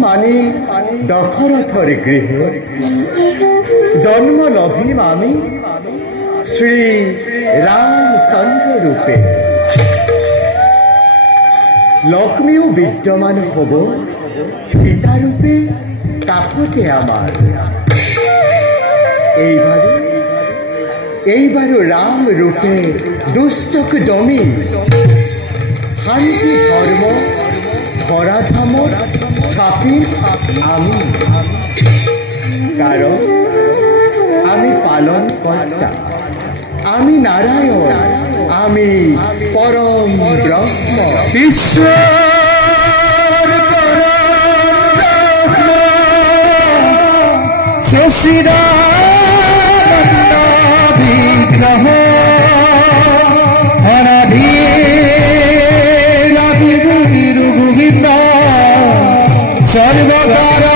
माने दशरथर गृहे जन्म लभिम आमी श्री रामचंद्र रूपे लक्ष्मीও विद्यमान हब पिता रूपे काकते आमार এইবারও রাম রূপে দুষ্টক দমি শান্তি ধর্ম ধরাধাম স্থাপি আমি কারণ আমি পালন কর্তা আমি নারায়ণ আমি পরম ব্রহ্ম ঈশ্বর পরম ব্রহ্ম বিগ্রহ হরধীর গোবিন্দ সর্বকার